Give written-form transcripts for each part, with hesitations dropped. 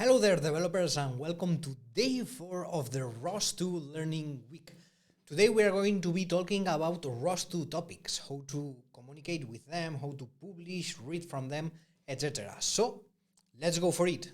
Hello there, developers, and welcome to day 4 of the ROS2 Learning Week. Today we are going to be talking about ROS2 topics, how to communicate with them, how to publish, read from them, etc. So, let's go for it.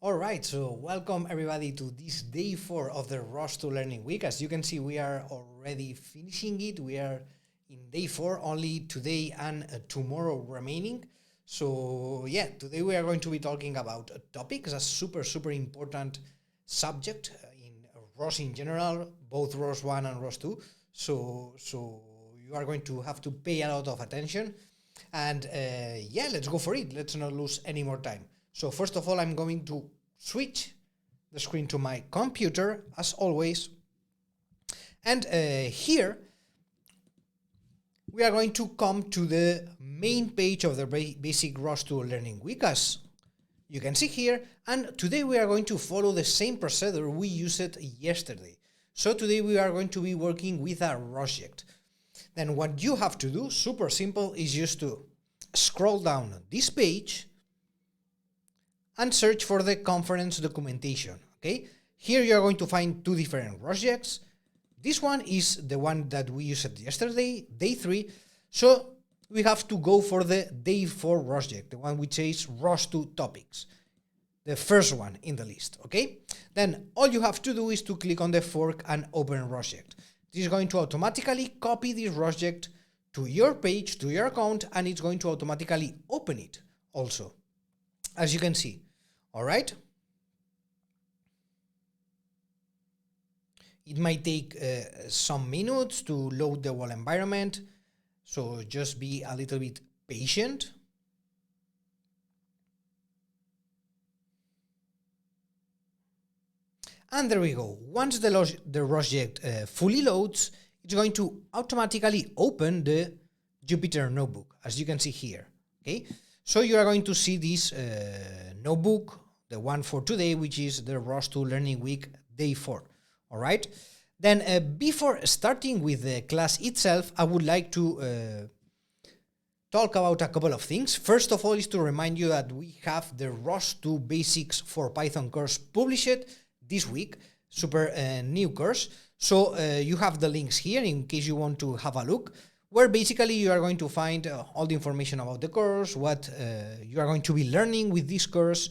Alright, so welcome everybody to this day 4 of the ROS2 Learning Week. As you can see, we are already finishing it. We are in day 4, only today and tomorrow remaining. So yeah, today we are going to be talking about topics, a super important subject in ROS in general, both ROS1 and ROS2. So you are going to have to pay a lot of attention. And yeah, let's go for it. Let's not lose any more time. So first of all, I'm going to switch the screen to my computer, as always. And here, we are going to come to the main page of the basic ROS2 Learning Week, as you can see here. And today we are going to follow the same procedure we used yesterday. So today we are going to be working with a project. Then what you have to do, super simple, is just to scroll down this page and search for the conference documentation, okay? Here you are going to find two different projects. This one is the one that we used yesterday, day 3. So we have to go for the day 4 project, the one which says ROS2 topics, the first one in the list, okay? Then all you have to do is to click on the fork and open project. This is going to automatically copy this project to your page, to your account, and it's going to automatically open it also, as you can see. All right. It might take some minutes to load the whole environment, so just be a little bit patient. And there we go. Once the project fully loads, it's going to automatically open the Jupyter notebook, as you can see here. Okay. So you are going to see this notebook, the one for today, which is the ROS2 Learning Week Day 4. All right. Then before starting with the class itself, I would like to talk about a couple of things. First of all is to remind you that we have the ROS2 Basics for Python course published this week, super new course. So you have the links here in case you want to have a look, where basically you are going to find all the information about the course, what you are going to be learning with this course,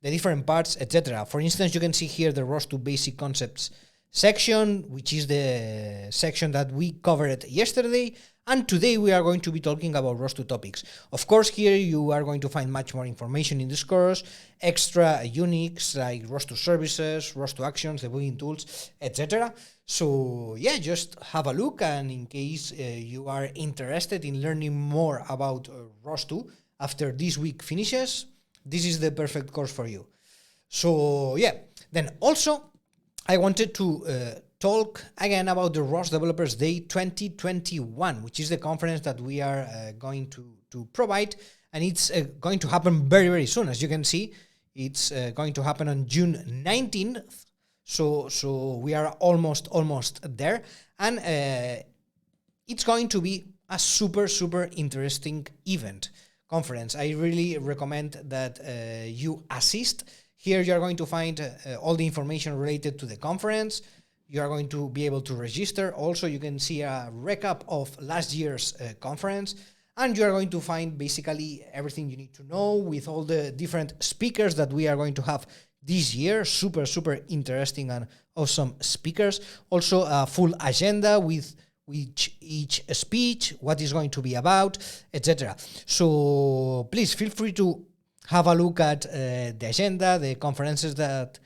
the different parts, etc. For instance, you can see here the ROS2 Basic Concepts section, which is the section that we covered yesterday, and today we are going to be talking about ROS2 topics. Of course, here you are going to find much more information in this course, extra uniques like ROS2 services, ROS2 actions, debugging tools, etc. So yeah, just have a look, and in case you are interested in learning more about ROS2 after this week finishes, this is the perfect course for you. So yeah, then also I wanted to talk again about the ROS Developers Day 2021, which is the conference that we are going to provide, and it's going to happen very soon. As you can see, it's going to happen on June 19th. So we are almost there, and it's going to be a super interesting conference. I really recommend that you assist. Here you are going to find all the information related to the conference. You are going to be able to register. Also, you can see a recap of last year's conference, and you are going to find basically everything you need to know with all the different speakers that we are going to have this year. Super interesting and awesome speakers. Also a full agenda with each speech, what is going to be about, etc. So please feel free to have a look at the agenda, the conferences that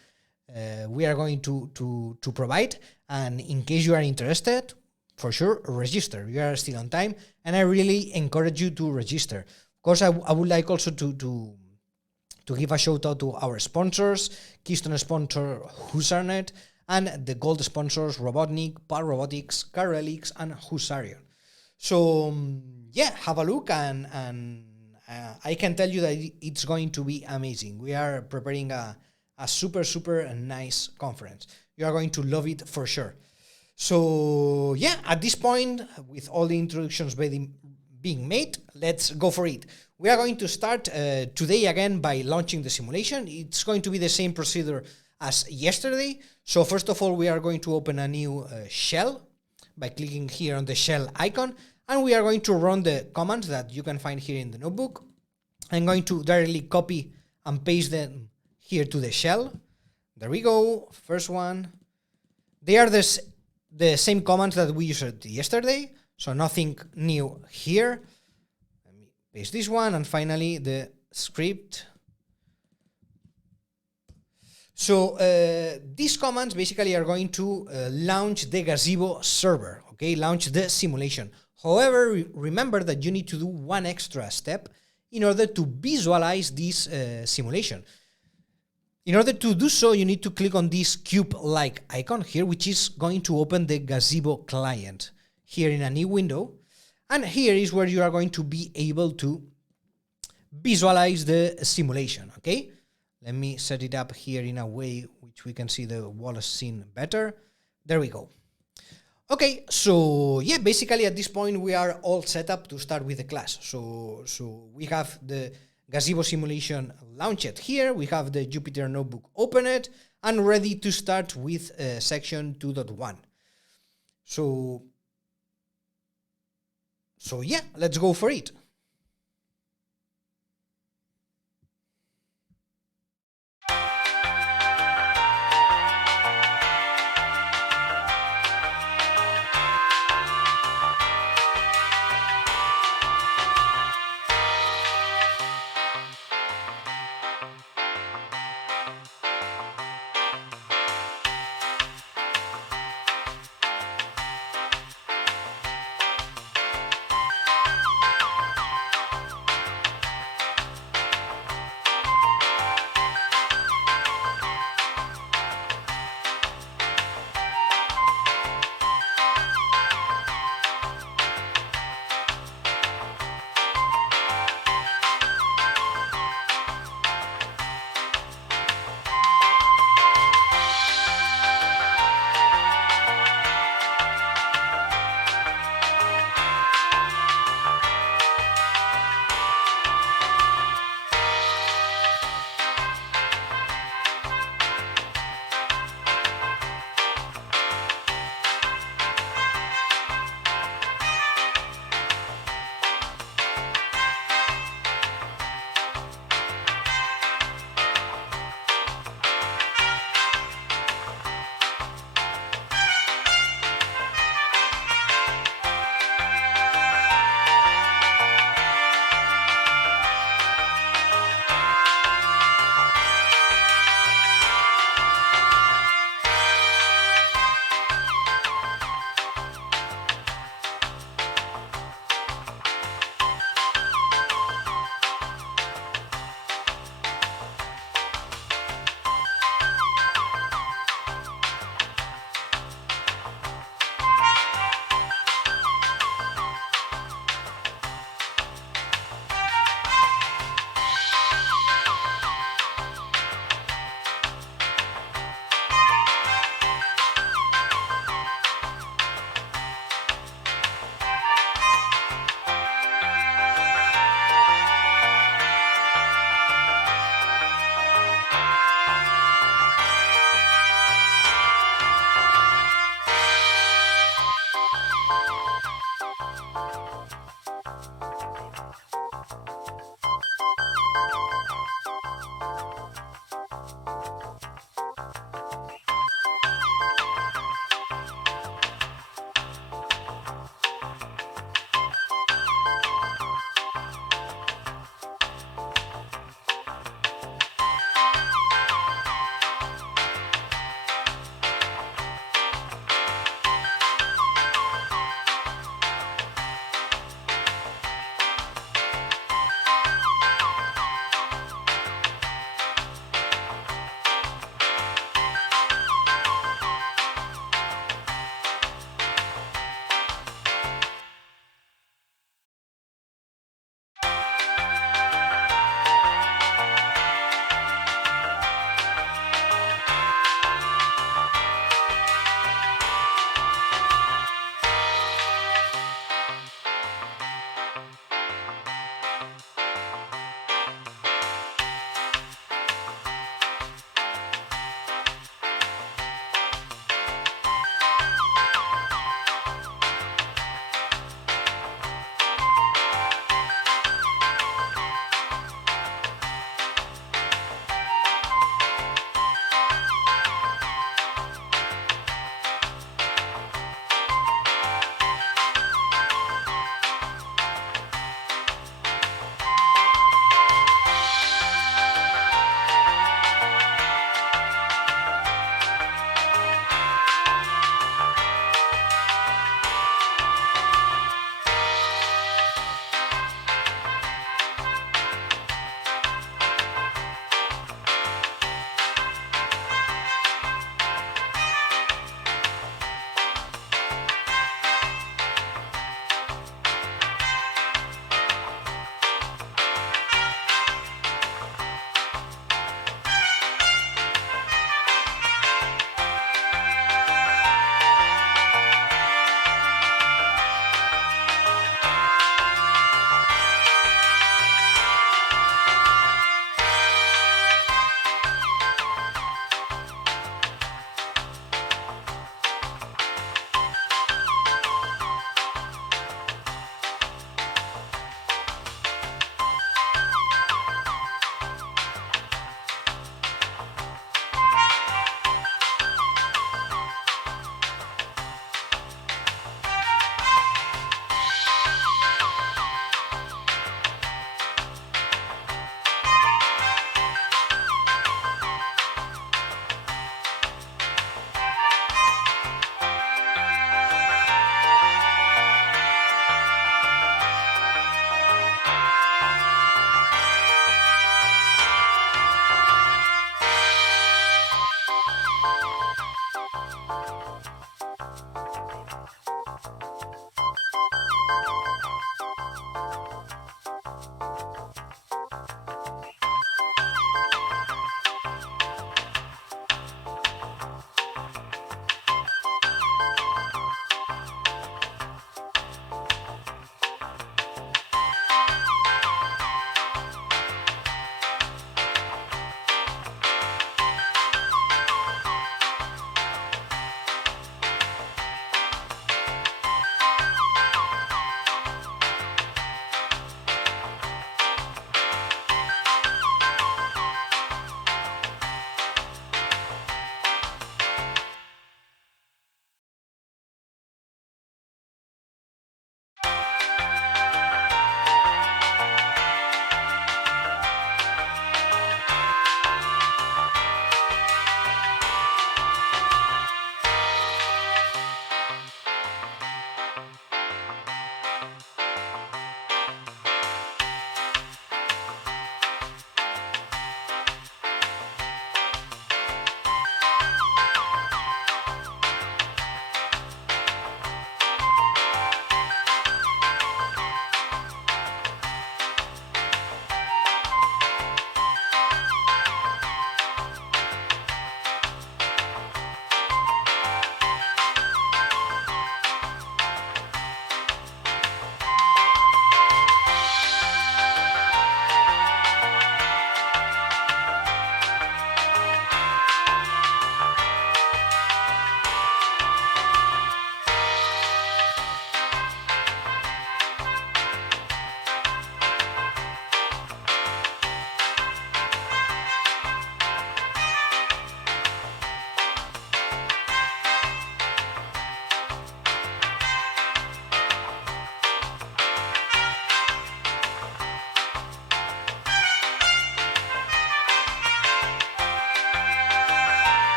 we are going to provide, and in case you are interested, for sure register. You are still on time, and I really encourage you to register. Of course, I would like also to give a shout out to our sponsors, Keystone sponsor Husarnet, and the gold sponsors Robotnik, Pal Robotics, Carelix, and Husarion. So yeah, have a look, and I can tell you that it's going to be amazing. We are preparing a super nice conference. You are going to love it for sure. So yeah, at this point, with all the introductions being made, let's go for it. We are going to start today again by launching the simulation. It's going to be the same procedure as yesterday. So first of all, we are going to open a new shell by clicking here on the shell icon, and we are going to run the commands that you can find here in the notebook. I'm going to directly copy and paste them here to the shell. There we go, first one. They are the same commands that we used yesterday, so nothing new here. Let me paste this one, and finally the script. So these commands basically are going to launch the Gazebo server, okay, launch the simulation. However, remember that you need to do one extra step in order to visualize this simulation. In order to do so, you need to click on this cube-like icon here, which is going to open the Gazebo client here in a new window. And here is where you are going to be able to visualize the simulation, okay? Let me set it up here in a way which we can see the wall scene better. There we go. Okay, so yeah, basically at this point we are all set up to start with the class. So we have the Gazebo simulation launched here, we have the Jupyter Notebook opened and ready to start with section 2.1. So yeah, let's go for it.